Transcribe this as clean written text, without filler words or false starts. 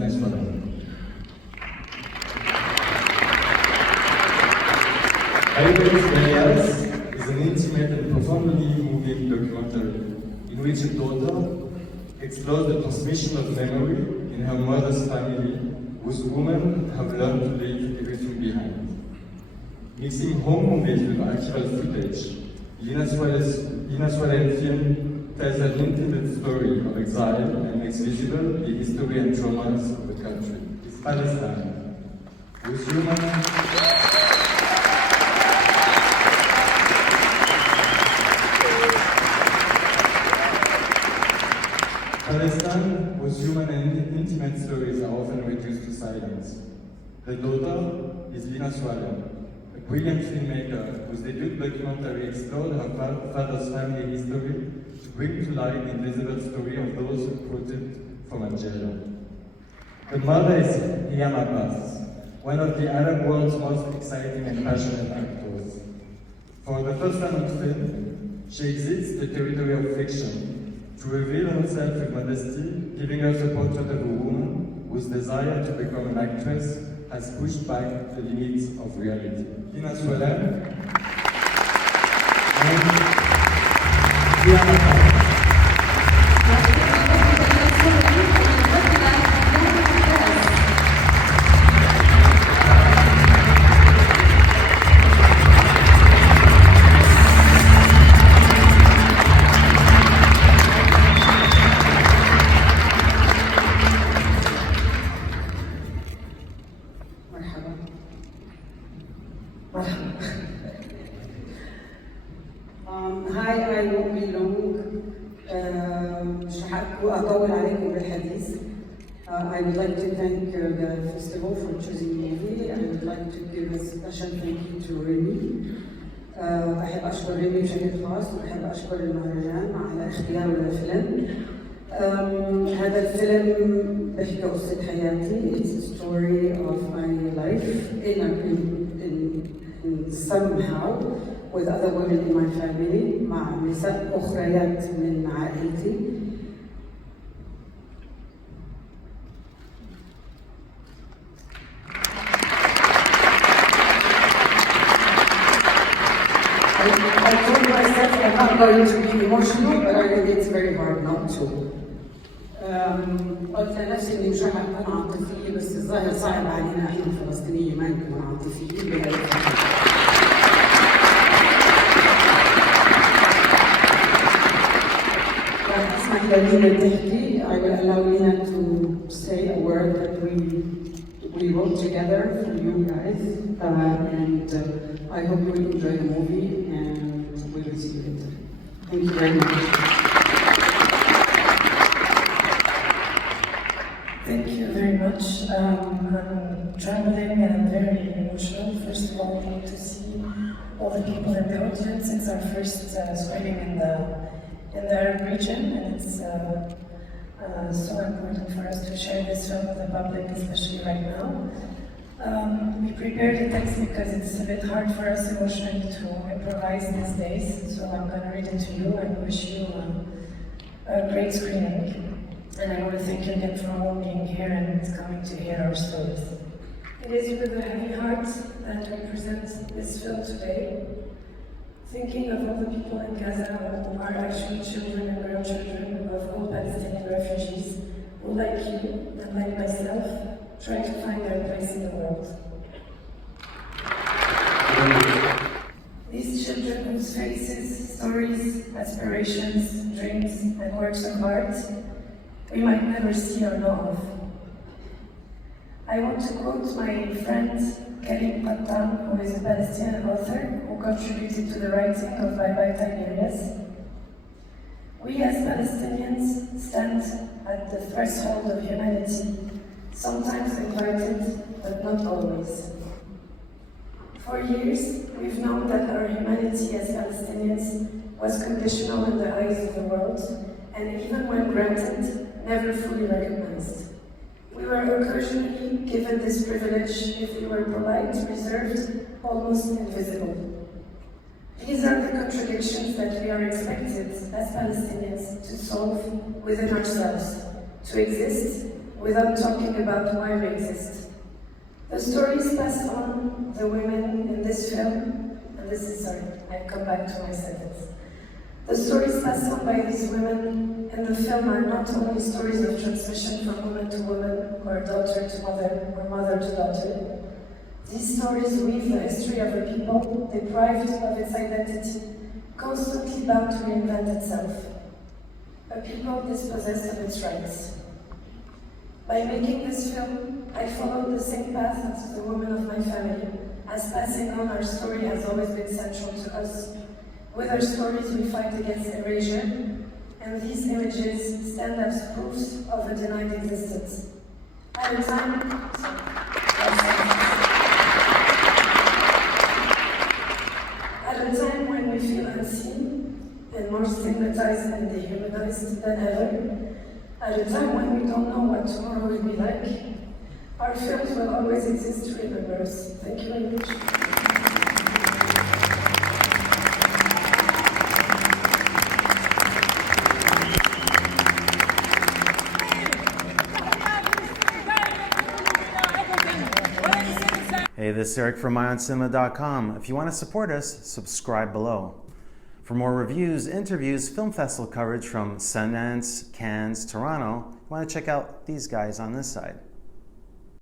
Lina Soualem. Bye Bye Tiberias is an intimate and profoundly moving documentary in which a daughter explores the transmission of memory in her mother's family, whose women have learned to leave everything behind. Mixing home movies with archival footage, Lina Soualem's film tells an intimate story of exile and makes visible the history and traumas of the country. It's Palestine, whose human and intimate stories are often reduced to silence. The daughter is Lina Soualem, a brilliant filmmaker whose debut documentary explored her father's family history to bring to light the invisible story of those recruited from Algeria. The mother is Hiam Abbass, one of the Arab world's most exciting and passionate actors. For the first time on film, she exits the territory of fiction to reveal herself with modesty, giving us a portrait of a woman whose desire to become an actress has pushed back the limits of reality. Lina Soualem and Hiam Abbass. Hi, I won't be long. مش هطول عليكم بالحديث. I would like to thank the festival for choosing me. I would like to give a special thank you to Remy. بحب أشكر ريمي بشكل خاص وبحب أشكر المهرجان على اختياره للفيلم. هذا الفيلم بيحكي قصة حياتي. It's a story of my life in somehow with other women in my family, مع نساء أخريات من عائلتي. I told myself I'm not going to be emotional, but I think it's very hard not to. قلت لنفسي إني مش راح أكون عاطفية، بس الظاهر صعب علينا إحنا الفلسطينيين ما نكون عاطفيين بهذا. I will allow Lina to say a word that we wrote together for you guys, and I hope you will enjoy the movie and we will see you later. Thank you very much. Thank you very much. I'm trembling and I'm very emotional. First of all, I want to see all the people in the audience. It's our first screening in the Arab region, and it's so important for us to share this film with the public, especially right now. We prepared the text because it's a bit hard for us emotionally to improvise these days, so I'm going to read it to you and wish you a great screening. And I want to thank you again for all being here and coming to hear our stories. It is with a heavy heart that we present this film today. Thinking of all the people in Gaza who are actually children and grandchildren of all Palestinian refugees who, like you and like myself, try to find their place in the world. These children whose faces, stories, aspirations, dreams, and works of art we might never see or know of. I want to quote my friend Karim Pattam, who is a Palestinian author who contributed to the writing of Bye Bye Tiberias. We as Palestinians stand at the threshold of humanity, sometimes invited, but not always. For years, we've known that our humanity as Palestinians was conditional in the eyes of the world, and even when granted, never fully recognized. We were occasionally given this privilege if we were polite, reserved, almost invisible. These are the contradictions that we are expected as Palestinians to solve within ourselves, to exist without talking about why we exist. The stories passed on the women in this film, and this is, sorry, I come back to my sentence. The stories passed on by these women in the film are not only stories of transmission from woman to woman, or daughter to mother, or mother to daughter. These stories weave the history of a people deprived of its identity, constantly bound to reinvent itself. A people dispossessed of its rights. By making this film, I followed the same path as the women of my family, as passing on our story has always been central to us. With our stories, we fight against erasure, and these images stand as proofs of a denied existence. At a time, when we feel unseen and more stigmatized and dehumanized than ever, at a time when we don't know what tomorrow will be like, our films will always exist to remember us. Thank you very much. Hey, this is Eric from IONCINEMA.com. If you want to support us, subscribe below. For more reviews, interviews, film festival coverage from Sundance, Cannes, Toronto, you want to check out these guys on this side.